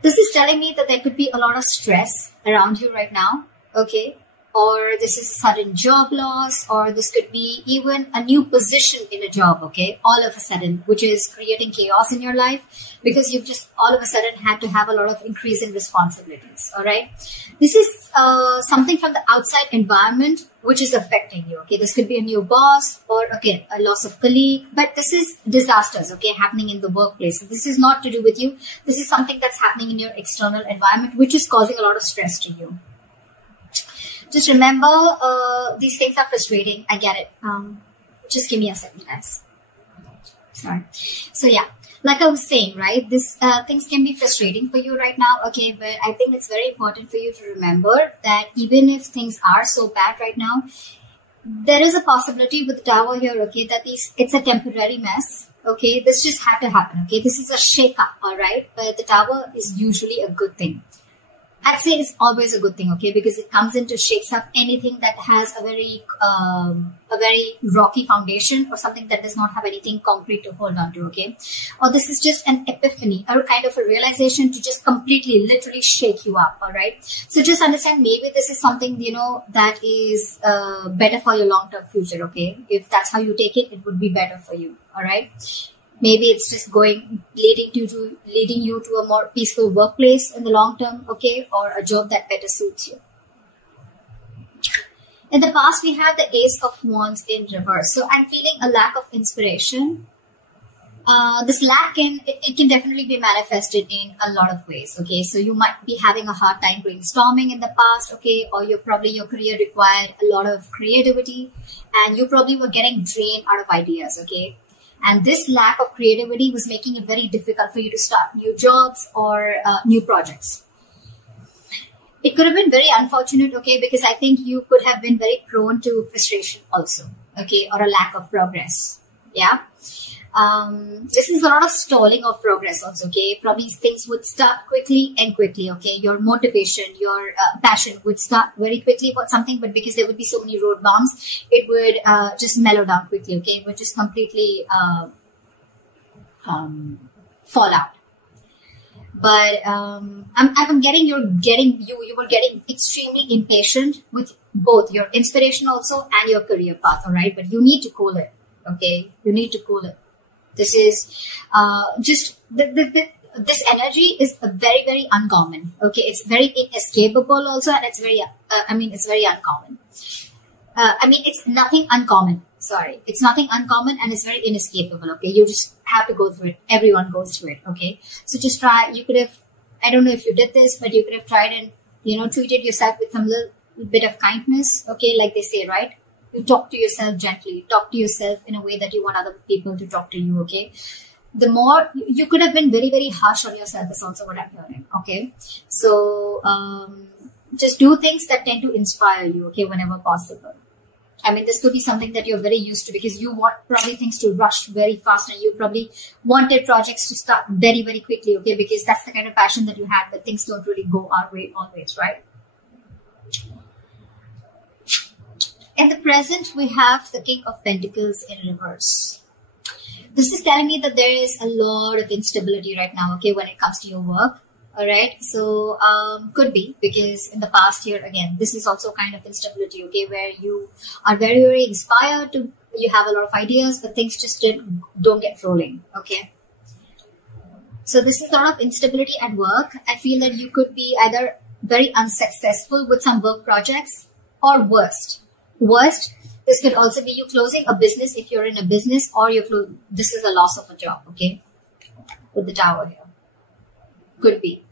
This is telling me that there could be a lot of stress around you right now, okay? Or this is sudden job loss, or this could be even a new position in a job, okay? All of a sudden, which is creating chaos in your life because you've just all of a sudden had to have a lot of increase in responsibilities, all right? This is something from the outside environment which is affecting you, okay? This could be a new boss or, again, a loss of colleague, but this is disasters, okay, happening in the workplace. So this is not to do with you. This is something that's happening in your external environment, which is causing a lot of stress to you. Just remember, these things are frustrating. I get it. Just give me a second, guys. Sorry. So yeah, like I was saying, right, this things can be frustrating for you right now, okay, but I think it's very important for you to remember that even if things are so bad right now, there is a possibility with the Tower here, okay, that it's a temporary mess, okay. This just had to happen, okay. This is a shake-up, all right, but the Tower is usually a good thing. I'd say it's always a good thing, okay, because it comes in to shakes up anything that has a very rocky foundation or something that does not have anything concrete to hold on to, okay. Or this is just an epiphany or kind of a realization to just completely, literally shake you up, all right. So just understand, maybe this is something, you know, that is better for your long-term future, okay. If that's how you take it, it would be better for you, all right. Maybe it's just leading you to a more peaceful workplace in the long term, okay, or a job that better suits you. In the past, we have the Ace of Wands in reverse. So I'm feeling a lack of inspiration. This lack can definitely be manifested in a lot of ways, okay. So you might be having a hard time brainstorming in the past, okay, or your career required a lot of creativity, and you probably were getting drained out of ideas, okay. And this lack of creativity was making it very difficult for you to start new jobs or new projects. It could have been very unfortunate, okay, because I think you could have been very prone to frustration also, okay, or a lack of progress, yeah. This is a lot of stalling of progress also, okay. Probably things would start quickly and quickly, okay. Your motivation, your passion would start very quickly about something, but because there would be so many road bumps, it would just mellow down quickly, okay. It would just completely fall out. But I'm getting you were getting extremely impatient with both your inspiration also and your career path, all right. But you need to cool it, okay. You need to cool it. This is just this energy is very, very uncommon. Okay, it's very inescapable also, and it's very it's very uncommon. It's nothing uncommon. Sorry, it's nothing uncommon, and it's very inescapable. Okay, you just have to go through it. Everyone goes through it. Okay, so just try. You could have, I don't know if you did this, but you could have tried and, you know, treated yourself with some little bit of kindness. Okay, like they say, right? You talk to yourself gently, talk to yourself in a way that you want other people to talk to you, okay? The more, you could have been very, very harsh on yourself is also what I'm hearing, okay? So, just do things that tend to inspire you, okay, whenever possible. I mean, this could be something that you're very used to because you want probably things to rush very fast, and you probably wanted projects to start very, very quickly, okay? Because that's the kind of passion that you have, but things don't really go our way always, right? In the present, we have the King of Pentacles in reverse. This is telling me that there is a lot of instability right now, okay, when it comes to your work, all right? So, could be because in the past year, again, this is also kind of instability, okay, where you are very, very inspired to, you have a lot of ideas, but things just don't get rolling, okay? So this is a lot of instability at work. I feel that you could be either very unsuccessful with some work projects, or worst, this could also be you closing a business if you're in a business, or this is a loss of a job, okay, with the Tower here. Could be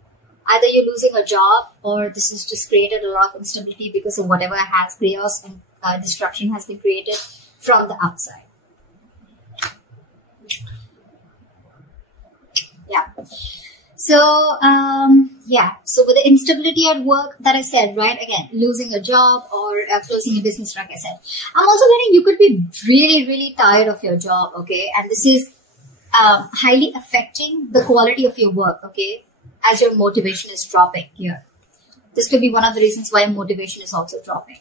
either you're losing a job, or this has just created a lot of instability because of whatever has chaos and destruction has been created from the outside. Yeah. So, so with the instability at work that I said, right, again, losing a job or closing a business, like I said, I'm also getting you could be really, really tired of your job, okay, and this is highly affecting the quality of your work, okay, as your motivation is dropping here. This could be one of the reasons why motivation is also dropping.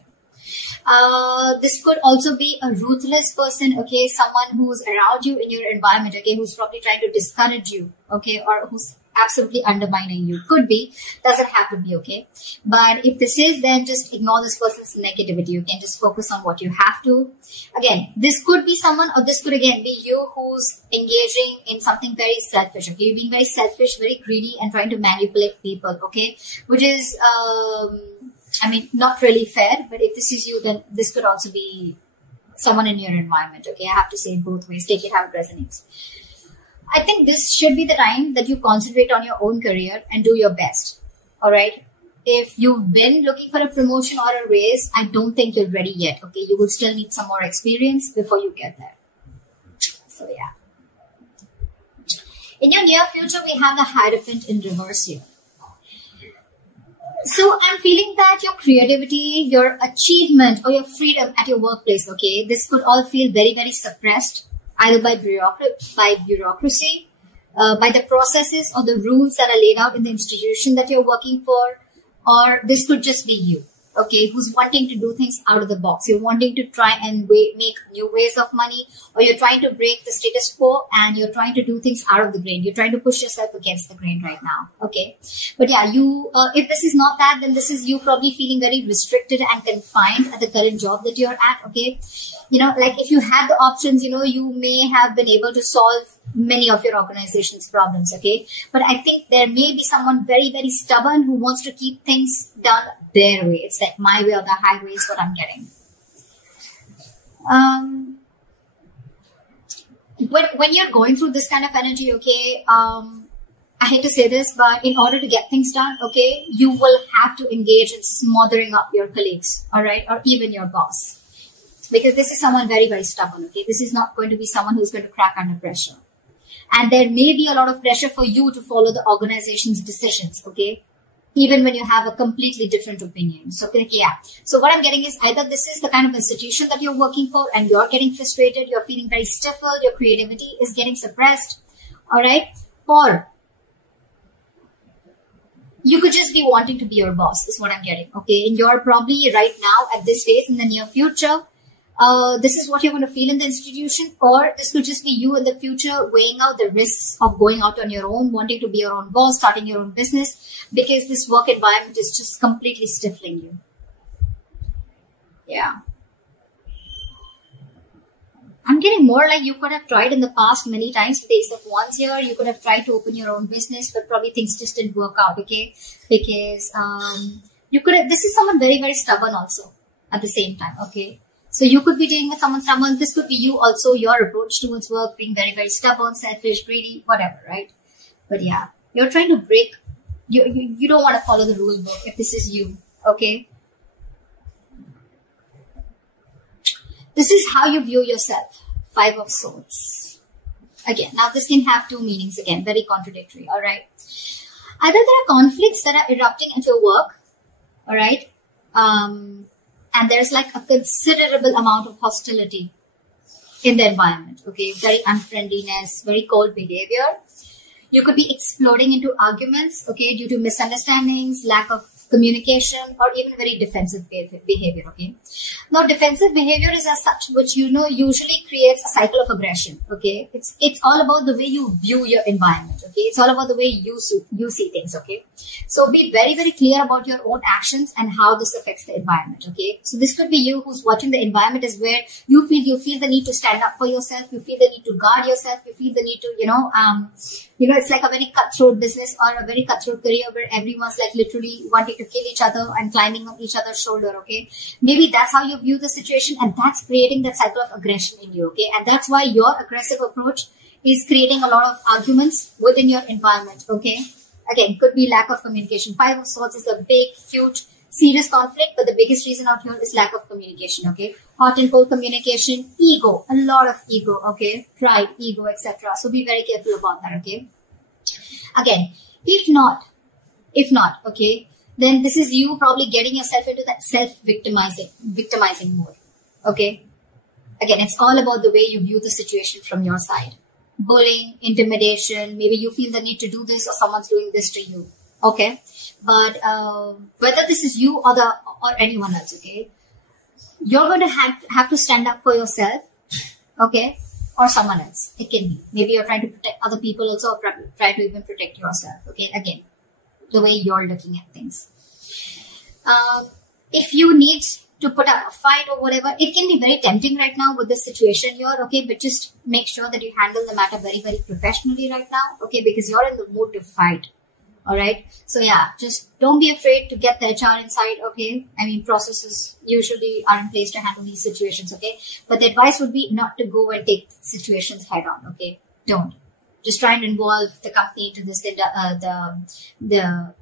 This could also be a ruthless person, okay, someone who's around you in your environment, okay, who's probably trying to discourage you, okay, or who's absolutely undermining you. Could be, doesn't have to be, okay? But if this is, then just ignore this person's negativity. You can just focus on what you have to. Again, this could be someone, or this could again be you who's engaging in something very selfish, okay? You're being very selfish, very greedy, and trying to manipulate people, okay? Which is, I mean, not really fair, but if this is you, then this could also be someone in your environment, okay? I have to say it both ways. Take it how it resonates. I think this should be the time that you concentrate on your own career and do your best, all right? If you've been looking for a promotion or a raise, I don't think you're ready yet, okay? You will still need some more experience before you get there. So, yeah. In your near future, we have the Hierophant in reverse here. So I'm feeling that your creativity, your achievement, or your freedom at your workplace, okay, this could all feel very, very suppressed, either by bureaucracy, by the processes or the rules that are laid out in the institution that you're working for, or this could just be you, okay, who's wanting to do things out of the box. You're wanting to try and make new ways of money, or you're trying to break the status quo and you're trying to do things out of the grain. You're trying to push yourself against the grain right now, okay? But yeah, you, if this is not that, then this is you probably feeling very restricted and confined at the current job that you're at, okay? You know, like if you had the options, you know, you may have been able to solve many of your organization's problems, okay? But I think there may be someone very, very stubborn who wants to keep things done their way. It's like my way or the highway is what I'm getting. When you're going through this kind of energy, okay, I hate to say this, but in order to get things done, okay, you will have to engage in smothering up your colleagues, all right, or even your boss. Because this is someone very, very stubborn, okay? This is not going to be someone who's going to crack under pressure. And there may be a lot of pressure for you to follow the organization's decisions, okay? Even when you have a completely different opinion. So, yeah. So what I'm getting is either this is the kind of institution that you're working for and you're getting frustrated, you're feeling very stifled, your creativity is getting suppressed, all right? Or you could just be wanting to be your boss, is what I'm getting, okay? And you're probably right now at this phase in the near future, this is what you're going to feel in the institution, or this could just be you in the future weighing out the risks of going out on your own, wanting to be your own boss, starting your own business, because this work environment is just completely stifling you. Yeah. I'm getting more like you could have tried in the past many times with the Ace of Wands here. You could have tried to open your own business, but probably things just didn't work out, okay? Because you could have, this is someone very, very stubborn also at the same time, okay? So you could be dealing with someone stubborn. This could be you also, your approach towards work, being very, very stubborn, selfish, greedy, whatever, right? But yeah, you're trying to break, you don't want to follow the rule book if this is you, okay? This is how you view yourself. 5 of Swords. Again, now this can have 2 meanings again, very contradictory, all right? Either there are conflicts that are erupting at your work, all right? And there's like a considerable amount of hostility in the environment, okay? Very unfriendliness, very cold behavior. You could be exploding into arguments, okay, due to misunderstandings, lack of communication, or even very defensive behavior, okay? Now, defensive behavior is as such, which, you know, usually creates a cycle of aggression, okay? It's all about the way you view your environment, okay? It's all about the way you see things, okay? So be very, very clear about your own actions and how this affects the environment, okay? So this could be you who's watching the environment is where you feel the need to stand up for yourself, you feel the need to guard yourself, you feel the need to, you know, it's like a very cutthroat business or a very cutthroat career where everyone's like literally wanting to kill each other and climbing on each other's shoulder, okay? Maybe that's how you view the situation, and that's creating that cycle of aggression in you, okay? And that's why your aggressive approach is creating a lot of arguments within your environment, okay? Again, could be lack of communication. 5 of Swords is a big, huge, serious conflict, but the biggest reason out here is lack of communication, okay? Hot and cold communication, ego, a lot of ego, okay? Pride, ego, etc. So be very careful about that, okay? Again, if not, okay, then this is you probably getting yourself into that victimizing mode, okay? Again, it's all about the way you view the situation from your side. Bullying, intimidation, maybe you feel the need to do this or someone's doing this to you, okay? But whether this is you or anyone else, okay, you're going to have to stand up for yourself, okay? or someone else. It can be. Maybe you're trying to protect other people also, or try to even protect yourself. Okay, again, the way you're looking at things. If you need to put up a fight or whatever, it can be very tempting right now with this situation here, okay, but just make sure that you handle the matter very, very professionally right now, okay, because you're in the mood to fight. All right. So yeah, just don't be afraid to get the HR inside. Okay. I mean, processes usually are in place to handle these situations. Okay. But the advice would be not to go and take situations head on. Okay. Don't. Just try and involve the company into this, the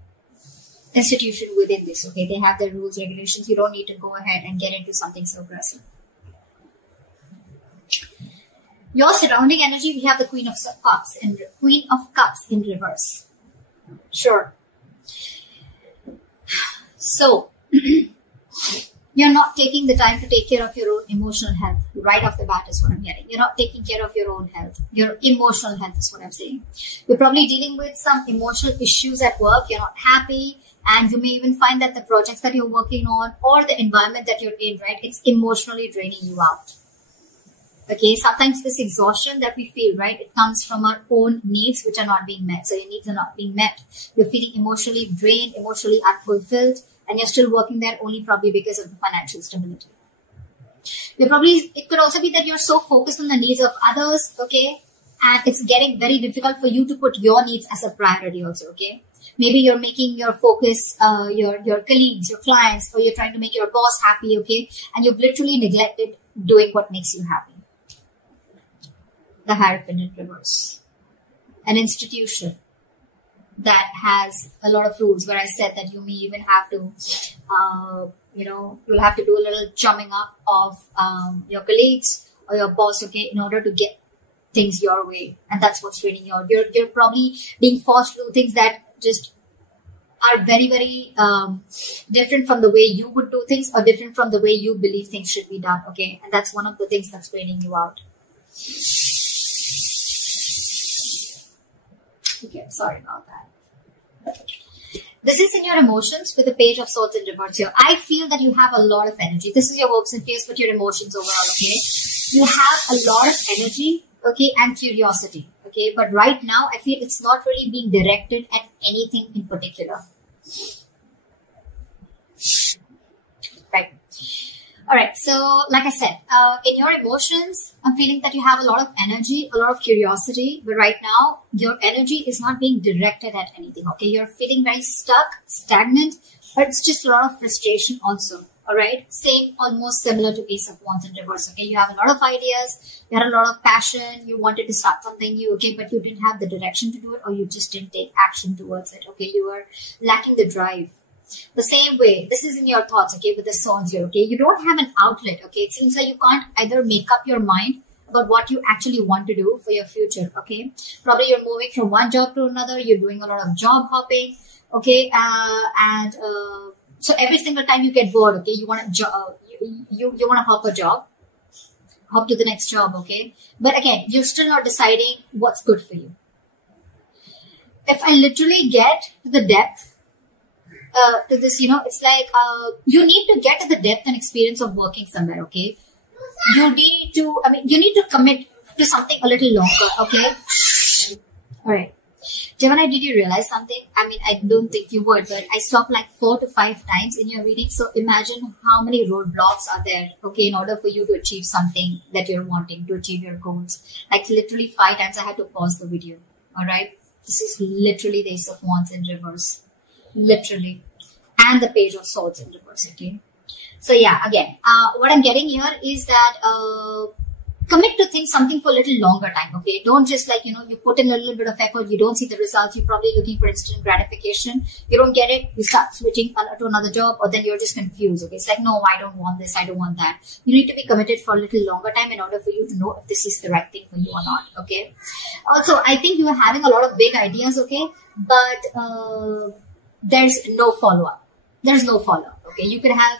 institution within this. Okay. They have their rules, regulations. You don't need to go ahead and get into something so aggressive. Your surrounding energy, we have the Queen of Cups in reverse. Sure. So, you're not taking the time to take care of your own emotional health. Right off the bat is what I'm getting. You're not taking care of your own health. Your emotional health is what I'm saying. You're probably dealing with some emotional issues at work. You're not happy. And you may even find that the projects that you're working on or the environment that you're in, right, it's emotionally draining you out. Okay, sometimes this exhaustion that we feel, right, it comes from our own needs which are not being met. So your needs are not being met. You're feeling emotionally drained, emotionally unfulfilled, and you're still working there only probably because of the financial stability. It could also be that you're so focused on the needs of others, okay, and it's getting very difficult for you to put your needs as a priority also, okay. Maybe you're making your focus, your colleagues, your clients, or you're trying to make your boss happy, okay, and you've literally neglected doing what makes you happy. The Hierophant in reverse. An institution that has a lot of rules, where I said that you may even have to, you'll have to do a little chumming up of your colleagues or your boss, okay, in order to get things your way. And that's what's draining you out. You're probably being forced to do things that just are very, very different from the way you would do things, or different from the way you believe things should be done, okay? And that's one of the things that's draining you out. Okay, sorry about that. This is in your emotions with the Page of Swords in reverse here. I feel that you have a lot of energy. This is your hopes and fears, but your emotions overall, okay? You have a lot of energy, okay, and curiosity, okay? But right now, I feel it's not really being directed at anything in particular. Right. All right. So, like I said, in your emotions, I'm feeling that you have a lot of energy, a lot of curiosity. But right now, your energy is not being directed at anything. Okay. You're feeling very stuck, stagnant, but it's just a lot of frustration also. All right. Same, almost similar to Ace of Wands in reverse. Okay. You have a lot of ideas. You had a lot of passion. You wanted to start something new. Okay. But you didn't have the direction to do it, or you just didn't take action towards it. Okay. You were lacking the drive. The same way, this is in your thoughts, okay, with the swords here, okay? You don't have an outlet, okay? It seems like you can't either make up your mind about what you actually want to do for your future, okay? Probably you're moving from one job to another. You're doing a lot of job hopping, okay? So every single time you get bored, okay, you want to you want to hop a job, hop to the next job, okay? But again, you're still not deciding what's good for you. If I literally get to the depth, to this, it's like you need to get to the depth and experience of working somewhere, okay? You need to commit to something a little longer, okay? All right. Gemini, did you realize something? I mean, I don't think you would, but I stopped like 4 to 5 times in your reading. So imagine how many roadblocks are there, okay, in order for you to achieve something that you're wanting, to achieve your goals. Like literally 5 times I had to pause the video, all right? This is literally the Ace of Wands in reverse. Literally. And the Page of Swords in reverse, okay? So yeah, again, what I'm getting here is that commit to something for a little longer time, okay? Don't just like, you put in a little bit of effort, you don't see the results, you're probably looking for instant gratification, you don't get it, you start switching to another job, or then you're just confused, okay? It's like, no, I don't want this, I don't want that. You need to be committed for a little longer time in order for you to know if this is the right thing for you or not, okay? Also, I think you are having a lot of big ideas, okay? But there's no follow-up. There's no follow-up, okay? You can have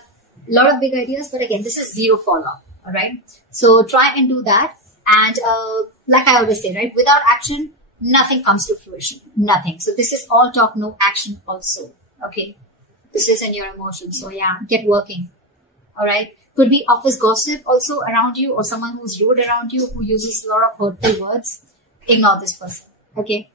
a lot of big ideas, but again, this is zero follow-up, all right? So try and do that. And like I always say, right? Without action, nothing comes to fruition. Nothing. So this is all talk, no action also, okay? This is in your emotions. So yeah, get working, all right? Could be office gossip also around you, or someone who's rude around you, who uses a lot of hurtful words. Ignore this person, okay?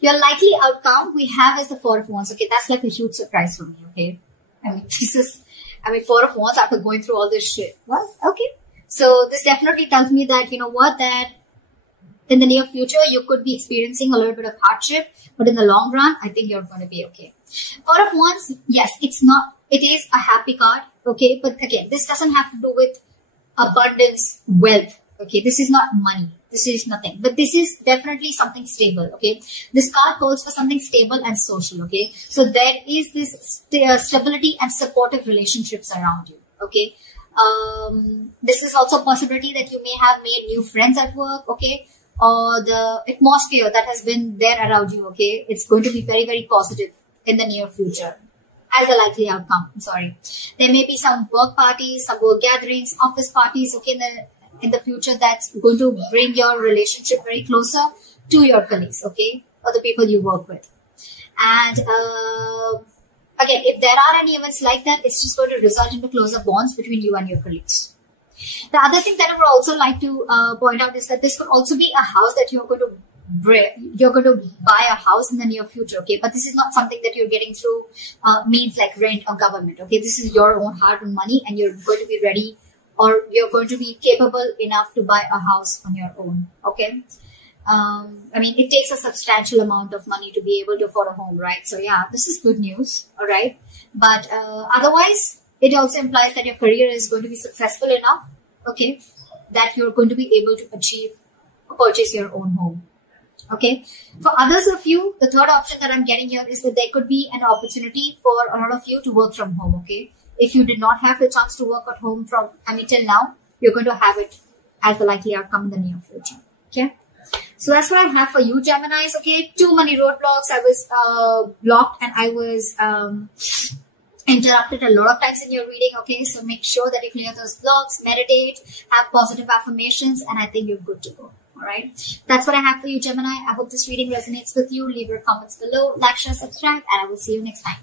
Your likely outcome we have is the Four of Wands. Okay, that's like a huge surprise for me. Okay, I mean, Four of Wands after going through all this shit. What? Okay, so this definitely tells me that, you know what, that in the near future you could be experiencing a little bit of hardship, but in the long run, I think you're going to be okay. Four of Wands, yes, it is a happy card. Okay, but again, this doesn't have to do with abundance, wealth. Okay, this is not money. This is nothing, but this is definitely something stable. Okay, this card calls for something stable and social. Okay, so there is this stability and supportive relationships around you. Okay, this is also a possibility that you may have made new friends at work. Okay, or the atmosphere that has been there around you. Okay, it's going to be very, very positive in the near future as a likely outcome. I'm sorry, there may be some work parties, some work gatherings, office parties. Okay, in the future, that's going to bring your relationship very closer to your colleagues, okay, or the people you work with. And again, if there are any events like that, it's just going to result into closer bonds between you and your colleagues. The other thing that I would also like to point out is that this could also be a house that you're going to buy a house in the near future, okay? But this is not something that you're getting through means like rent or government, okay? This is your own hard-earned money, and you're going to be ready, or you're going to be capable enough to buy a house on your own, okay? I mean, it takes a substantial amount of money to be able to afford a home, right? So yeah, this is good news, all right? But otherwise, it also implies that your career is going to be successful enough, okay, that you're going to be able to purchase your own home, okay? For others of you, the third option that I'm getting here is that there could be an opportunity for a lot of you to work from home, okay? If you did not have the chance to work at home till now, you're going to have it as the likely outcome in the near future. Okay. So that's what I have for you, Geminis. Okay. Too many roadblocks. I was blocked, and I was interrupted a lot of times in your reading. Okay. So make sure that you clear those blocks, meditate, have positive affirmations, and I think you're good to go. All right. That's what I have for you, Gemini. I hope this reading resonates with you. Leave your comments below, like, share, subscribe, and I will see you next time.